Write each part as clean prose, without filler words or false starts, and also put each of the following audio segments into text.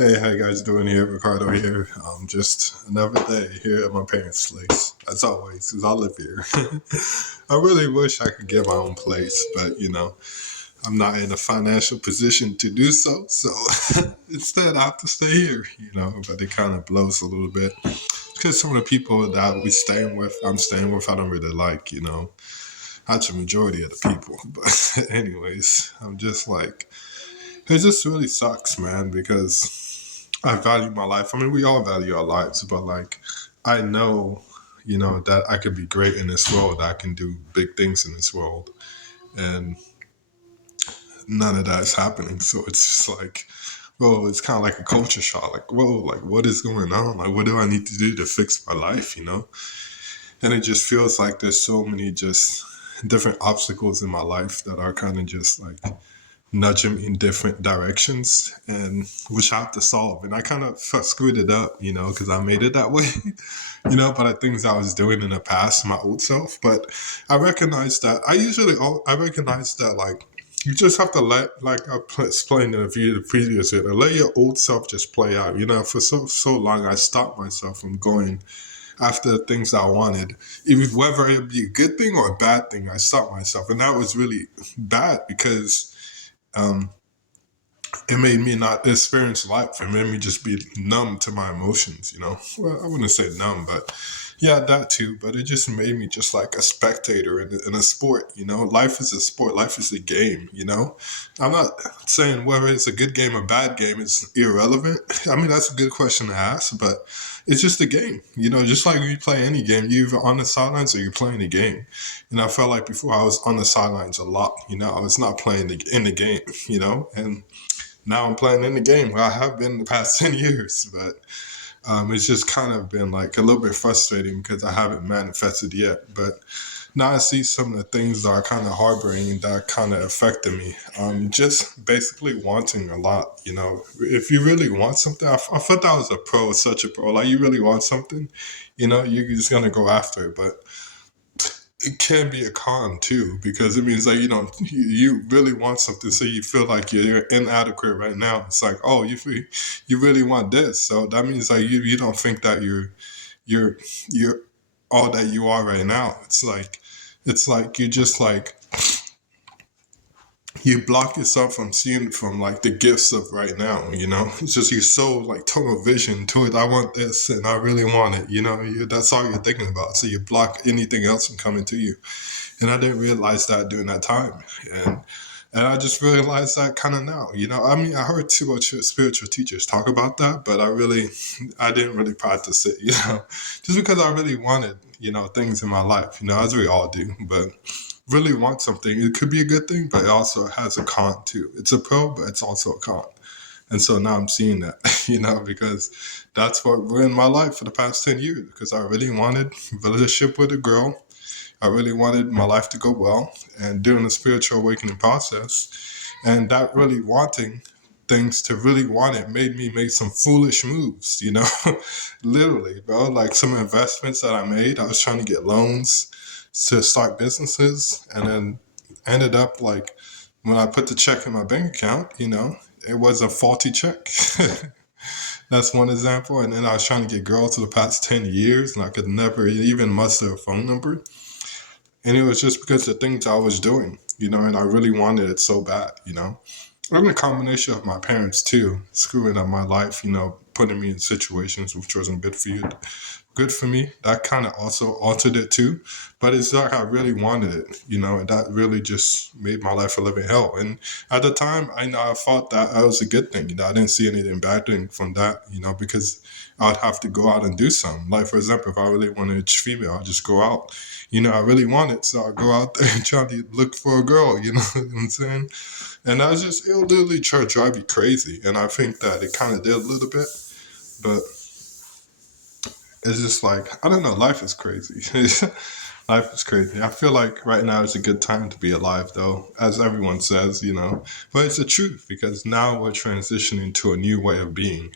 Hey, how you guys doing here? Ricardo here. Just another day here at my parents' place, as always, because I live here. I really wish I could get my own place, but I'm not in a financial position to do so. So instead, I have to stay here. But it kind of blows a little bit because some of the people that I'm staying with, I don't really like. Not the majority of the people, but anyways, I'm just like, it just really sucks, man, because I value my life. I mean, we all value our lives, but like, I know, that I could be great in this world. I can do big things in this world. And none of that is happening. So it's just like, well, it's kind of like a culture shock. Like, whoa, like, what is going on? Like, what do I need to do to fix my life? And it just feels like there's so many just different obstacles in my life that are kind of just like nudge him in different directions and which I have to solve. And I kind of screwed it up, because I made it that way, but the things I was doing in the past, my old self. But I recognize that I recognize that like, you just have to let, like I explained in the previous video, let your old self just play out. For so long, I stopped myself from going after the things I wanted, even whether it be a good thing or a bad thing. I stopped myself, and that was really bad because um, it made me not experience life. It made me just be numb to my emotions. Well, I wouldn't say numb, but yeah, that too. But it just made me just like a spectator in a sport. Life is a sport. Life is a game. I'm not saying whether it's a good game or bad game is irrelevant. I mean, that's a good question to ask, but it's just a game. Just like when you play any game, you're either on the sidelines or you're playing the game. And I felt like before I was on the sidelines a lot. I was not playing in the game. And now I'm playing in the game. Well, I have been the past 10 years, but it's just kind of been like a little bit frustrating because I haven't manifested yet. But now I see some of the things that are kind of harboring that kind of affected me. Just basically wanting a lot. If you really want something, I thought that was such a pro. Like, you really want something, you're just going to go after it. But it can be a con too, because it means like you really want something, so you feel like you're inadequate right now. It's like, oh, you really want this, so that means like you don't think that you're all that you are right now. It's like you just like you block yourself from seeing from like the gifts of right now. It's just you're so like tunnel vision to it. I want this and I really want it. That's all you're thinking about, so you block anything else from coming to you. And I didn't realize that during that time. And I just realized that kind of now. I mean, I heard too much spiritual teachers talk about that, but I didn't really practice it, just because I really wanted, things in my life, as we all do. But really want something, it could be a good thing, but it also has a con too. It's a pro, but it's also a con. And so now I'm seeing that, because that's what ruined my life for the past 10 years, because I really wanted a relationship with a girl. I really wanted my life to go well, and during the spiritual awakening process, and that really wanting things to really want it made me make some foolish moves. Literally, bro. Like some investments that I made, I was trying to get loans to start businesses, and then ended up like when I put the check in my bank account, it was a faulty check. That's one example. And then I was trying to get girls for the past 10 years, and I could never even muster a phone number. And it was just because of the things I was doing, and I really wanted it so bad. And a combination of my parents too, screwing up my life, putting me in situations which wasn't good for me. That kind of also altered it too. But it's like I really wanted it, and that really just made my life a living hell. And at the time, I thought that was a good thing. I didn't see anything bad thing from that, because I'd have to go out and do something. Like, for example, if I really wanted a female, I'd just go out. I really want it, so I go out there and try to look for a girl, you know what I'm saying? And I was just, it'll literally try to drive you crazy. And I think that it kind of did a little bit, but it's just like, I don't know, life is crazy. Life is crazy. I feel like right now is a good time to be alive, though, as everyone says. But it's the truth, because now we're transitioning to a new way of being.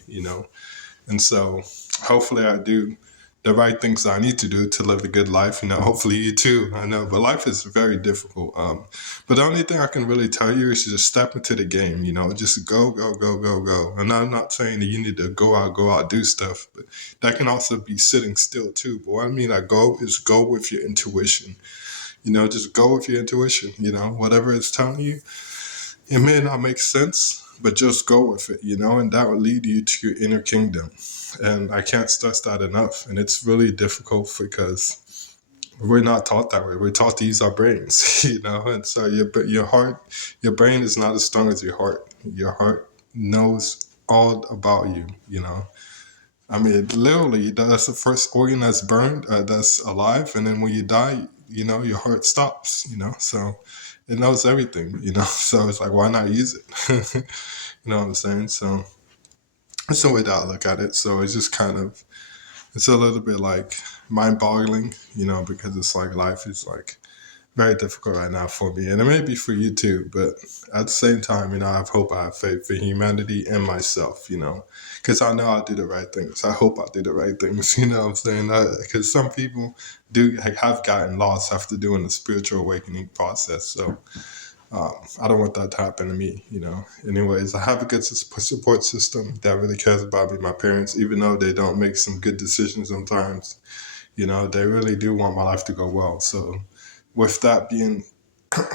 And so hopefully I do the right things I need to do to live a good life. Hopefully you too. I know, but life is very difficult. But the only thing I can really tell you is to just step into the game. Just go, go, go, go, go. And I'm not saying that you need to go out, do stuff, but that can also be sitting still too. But what I mean, go with your intuition. Just go with your intuition. Whatever it's telling you, it may not make sense, but just go with it, and that will lead you to your inner kingdom. And I can't stress that enough. And it's really difficult because we're not taught that way. We're taught to use our brains, and so your brain is not as strong as your heart. Your heart knows all about you. I mean, literally, that's the first organ that's burned, that's alive. And then when you die, your heart stops, so it knows everything. So it's like, why not use it? You know what I'm saying? So it's the way that I look at it. So it's just it's a little bit like mind boggling, because it's like life is like very difficult right now for me. And it may be for you too, but at the same time, I have hope, I have faith for humanity and myself, because I know I'll do the right things. I hope I do the right things, you know what I'm saying? Because some people have gotten lost after doing the spiritual awakening process. So I don't want that to happen to me. Anyways, I have a good support system that really cares about me, my parents, even though they don't make some good decisions sometimes. They really do want my life to go well. So with that being,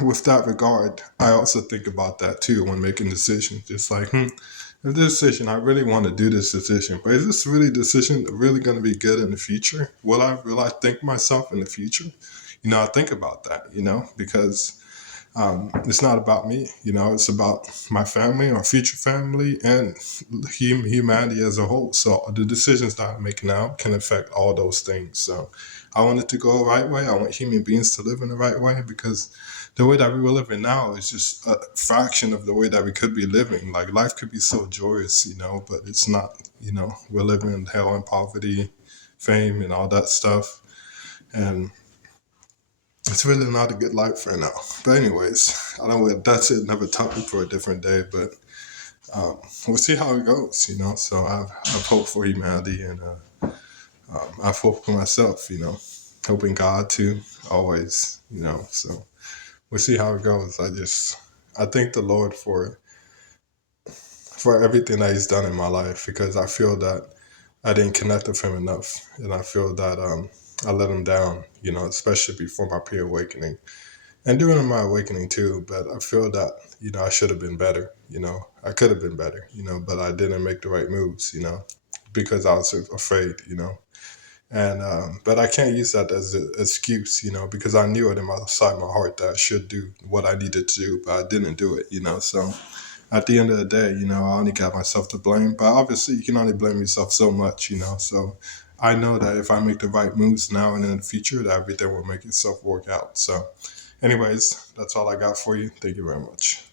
with that regard, I also think about that too when making decisions. Just like, this decision, I really want to do this decision, but is this really decision really going to be good in the future? Will I think myself in the future? I think about that, because it's not about me, it's about my family or future family and humanity as a whole. So the decisions that I make now can affect all those things. So I want it to go the right way. I want human beings to live in the right way, because the way that we were living now is just a fraction of the way that we could be living. Like life could be so joyous, but it's not, we're living in hell and poverty, fame and all that stuff. And it's really not a good life right now. But anyways, I don't know. That's it. Another topic for a different day. But we'll see how it goes. So I've hope for humanity, and I've hope for myself. Hoping God too. Always. So we'll see how it goes. I thank the Lord for everything that He's done in my life, because I feel that I didn't connect with Him enough, and I feel that I let Him down. Especially before my pre-awakening. And during my awakening too, but I feel that, I should have been better, I could have been better, but I didn't make the right moves, because I was afraid, and, but I can't use that as an excuse, because I knew it inside my heart that I should do what I needed to do, but I didn't do it, so at the end of the day, I only got myself to blame, but obviously you can only blame yourself so much, so I know that if I make the right moves now and in the future, that everything will make itself work out. So anyways, that's all I got for you. Thank you very much.